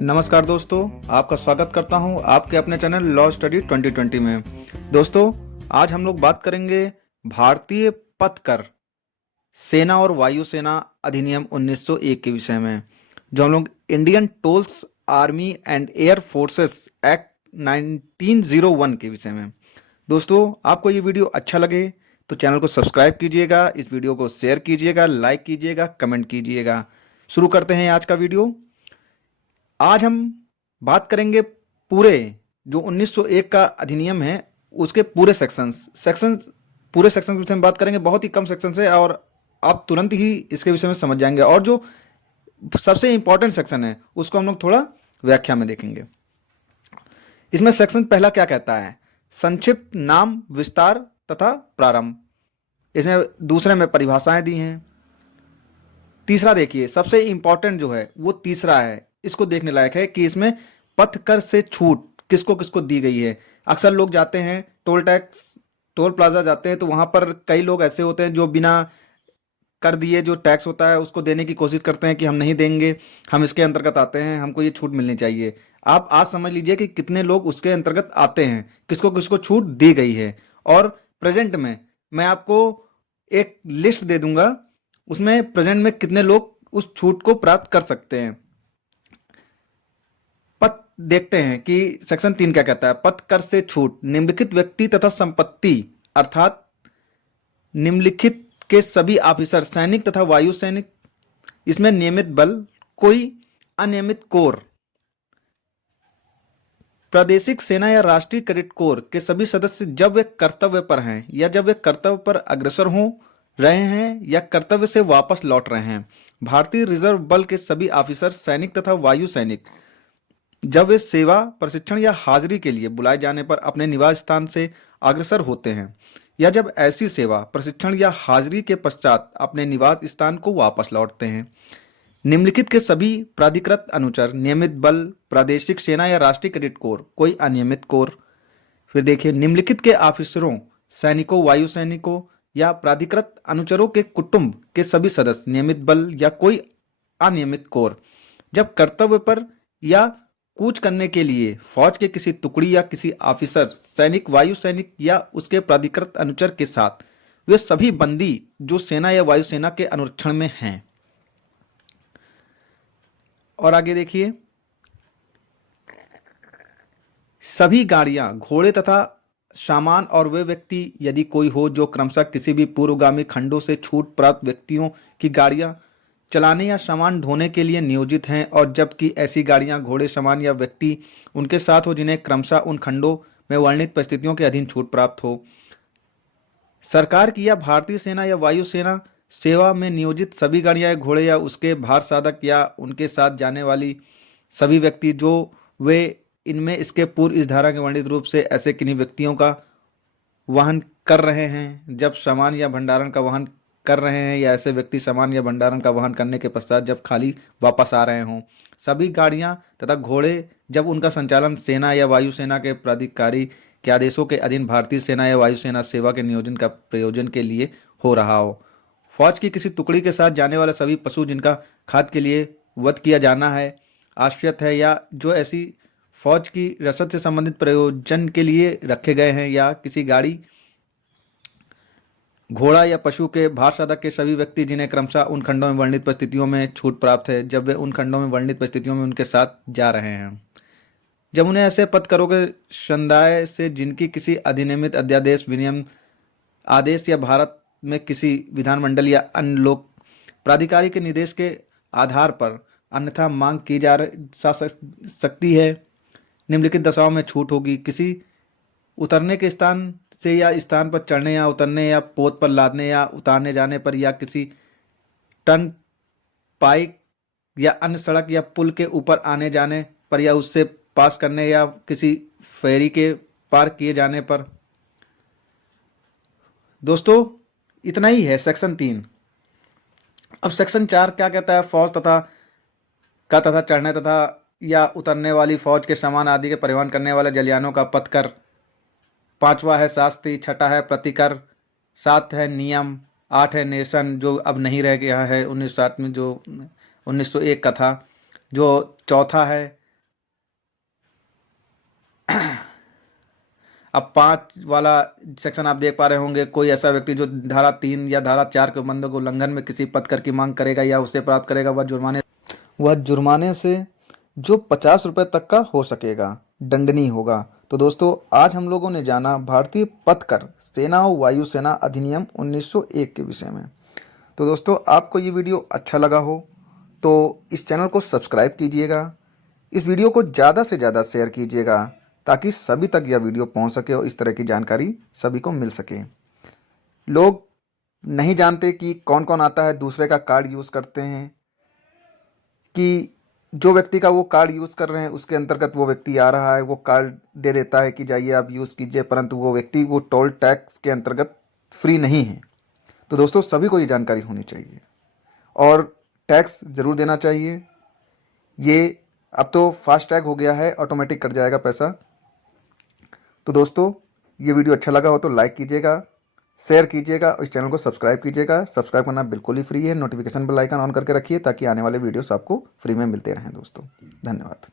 नमस्कार दोस्तों, आपका स्वागत करता हूं आपके अपने चैनल लॉ स्टडी 2020 में। दोस्तों, आज हम लोग बात करेंगे भारतीय पथ कर सेना और वायुसेना अधिनियम 1901 के विषय में, जो हम लोग इंडियन टोल्स army and air forces act 1901 के विषय में। दोस्तों, आपको ये वीडियो अच्छा लगे तो चैनल को सब्सक्राइब कीजिएगा, इस वीडियो को शेयर कीजिएगा, लाइक कीजिएगा, कमेंट कीजिएगा। शुरू करते हैं आज का वीडियो। आज हम बात करेंगे पूरे जो 1901 का अधिनियम है उसके पूरे पूरे सेक्शंस के विषय में बात करेंगे। बहुत ही कम सेक्शंस है और आप तुरंत ही इसके विषय में समझ जाएंगे, और जो सबसे इंपॉर्टेंट सेक्शन है उसको हम लोग थोड़ा व्याख्या में देखेंगे। इसमें सेक्शन पहला क्या कहता है? संक्षिप्त नाम, विस्तार तथा प्रारंभ। इसमें दूसरे में परिभाषाएं दी हैं। तीसरा देखिए, सबसे इंपॉर्टेंट जो है वो तीसरा है, इसको देखने लायक है कि इसमें पथ कर से छूट किसको किसको दी गई है। अक्सर लोग जाते हैं टोल प्लाजा जाते हैं, तो वहां पर कई लोग ऐसे होते हैं जो बिना कर दिए जो टैक्स होता है उसको देने की कोशिश करते हैं कि हम नहीं देंगे, हम इसके अंतर्गत आते हैं, हमको ये छूट मिलनी चाहिए। आप आज समझ लीजिए कि कितने लोग उसके अंतर्गत आते हैं, किसको किसको छूट दी गई है। और प्रेजेंट में मैं आपको एक लिस्ट दे दूंगा, उसमें प्रेजेंट में कितने लोग उस छूट को प्राप्त कर सकते हैं। पथ देखते हैं कि सेक्शन 3 क्या कहता है। पथ कर से छूट निम्नलिखित व्यक्ति तथा संपत्ति, अर्थात निम्नलिखित के सभी ऑफिसर, सैनिक तथा वायु सैनिक, इसमें नियमित बल, कोई अनियमित कोर, प्रादेशिक सेना या राष्ट्रीय कैडेट कोर के सभी सदस्य जब वे कर्तव्य पर हैं या जब वे कर्तव्य पर अग्रसर हो रहे हैं या कर्तव्य से वापस लौट रहे हैं। भारतीय रिजर्व बल के सभी ऑफिसर, सैनिक तथा वायु सैनिक जब वे सेवा, प्रशिक्षण या हाजिरी के लिए बुलाए जाने पर अपने निवास स्थान से अग्रसर होते हैं या जब ऐसी सेवा, प्रशिक्षण या हाजिरी के पश्चात अपने निवास स्थान को वापस लौटते हैं। निम्नलिखित के सभी प्राधिकृत अनुचर, नियमित बल, प्रादेशिक सेना या राष्ट्रीय कैडेट कोर, कोई अनियमित कोर। फिर देखिए, निम्नलिखित के ऑफिसरों, सैनिकों, वायु सैनिकों या प्राधिकृत अनुचरों के कुटुंब के सभी सदस्य, नियमित बल या कोई अनियमित कोर, जब कर्तव्य पर या कूच करने के लिए फौज के किसी टुकड़ी या किसी ऑफिसर, सैनिक, वायु सैनिक या उसके प्राधिकृत अनुचर के साथ, वे सभी बंदी जो सेना या वायुसेना के अनुरक्षण में हैं। और आगे देखिए, सभी गाड़ियां, घोड़े तथा सामान और वे व्यक्ति यदि कोई हो जो क्रमशः किसी भी पूर्वगामी खंडों से छूट प्राप्त व्यक्तियों की गाड़ियां चलाने या सामान ढोने के लिए नियोजित हैं, और जबकि ऐसी गाड़ियां, घोड़े, सामान या व्यक्ति उनके साथ हो जिन्हें क्रमशः उन खंडों में वर्णित परिस्थितियों के अधीन छूट प्राप्त हो। सरकार की या भारतीय सेना या वायुसेना सेवा में नियोजित सभी गाड़ियां, घोड़े या उसके भार साधक या उनके साथ जाने वाली सभी व्यक्ति जो वे इनमें इसके पूर्व इस धारा के वर्णित रूप से ऐसे किन्हीं व्यक्तियों का वहन कर रहे हैं जब सामान या भंडारण का वहन कर रहे हैं, या ऐसे व्यक्ति सामान या भंडारण का वहन करने के पश्चात जब खाली वापस आ रहे हों। सभी गाड़ियां तथा घोड़े जब उनका संचालन सेना या वायुसेना के प्राधिकारी के आदेशों के अधीन भारतीय सेना या वायुसेना सेवा के नियोजन का प्रयोजन के लिए हो रहा हो। फौज की किसी टुकड़ी के साथ जाने वाले सभी पशु जिनका खाद्य के लिए वध किया जाना है, आश्रित है, या जो ऐसी फौज की रसद से संबंधित प्रयोजन के लिए रखे गए हैं, या किसी गाड़ी, घोड़ा या पशु के भार साधक के सभी व्यक्ति जिन्हें क्रमशः उन खंडों में वर्णित परिस्थितियों में छूट प्राप्त है जब वे उन खंडों में वर्णित परिस्थितियों में उनके साथ जा रहे हैं। जब उन्हें ऐसे पथ करों के संदाय से जिनकी किसी अधिनियमित अध्यादेश, विनियम, आदेश या भारत में किसी विधानमंडल या अन्य लोक प्राधिकारी के निर्देश के आधार पर अन्यथा मांग की जा सकती है, निम्नलिखित दशाओं में छूट होगी। किसी उतरने के स्थान से या स्थान पर चढ़ने या उतरने या पोत पर लादने या उतारने जाने पर, या किसी टर्न पाइक या अन्य सड़क या पुल के ऊपर आने जाने पर, या उससे पास करने या किसी फेरी के पार किए जाने पर। दोस्तों, इतना ही है सेक्शन 3। अब सेक्शन 4 क्या कहता है? फौज तथा चढ़ने तथा या उतरने वाली फौज के सामान आदि के परिवहन करने वाले जलयानों का पथ कर। 5वां है शास्ति, 6ठा है प्रतिकर, 7 है नियम, 8 है नेशन जो अब नहीं रह गया है 1960 में, जो 1901 का था, जो 4था है अब 5 वाला सेक्शन आप देख पा रहे होंगे, कोई ऐसा व्यक्ति जो धारा 3 या धारा 4 के बंदों को उल्लंघन में किसी पद कर की मांग करेगा या उसे प्राप्त करेगा, वह जुर्माने से जो 50 रुपये तक का हो सकेगा, दंडनीय होगा। तो दोस्तों, आज हम लोगों ने जाना भारतीय पथ कर सेना और वायुसेना अधिनियम 1901 के विषय में। तो दोस्तों, आपको ये वीडियो अच्छा लगा हो तो इस चैनल को सब्सक्राइब कीजिएगा, इस वीडियो को ज़्यादा से ज़्यादा शेयर कीजिएगा ताकि सभी तक यह वीडियो पहुंच सके और इस तरह की जानकारी सभी को मिल सके। लोग नहीं जानते कि कौन कौन आता है, दूसरे का कार्ड यूज़ करते हैं कि जो व्यक्ति का वो कार्ड यूज़ कर रहे हैं उसके अंतर्गत वो व्यक्ति आ रहा है, वो कार्ड दे देता है कि जाइए आप यूज़ कीजिए, परंतु वो व्यक्ति वो टोल टैक्स के अंतर्गत फ्री नहीं है। तो दोस्तों, सभी को ये जानकारी होनी चाहिए और टैक्स ज़रूर देना चाहिए। ये अब तो फास्ट टैग हो गया है, ऑटोमेटिक कट जाएगा पैसा। तो दोस्तों, ये वीडियो अच्छा लगा हो तो लाइक कीजिएगा, शेयर कीजिएगा और इस चैनल को सब्सक्राइब कीजिएगा। सब्सक्राइब करना बिल्कुल ही फ्री है। नोटिफिकेशन बेल आइकन ऑन करके रखिए ताकि आने वाले वीडियोस आपको फ्री में मिलते रहें दोस्तों। धन्यवाद।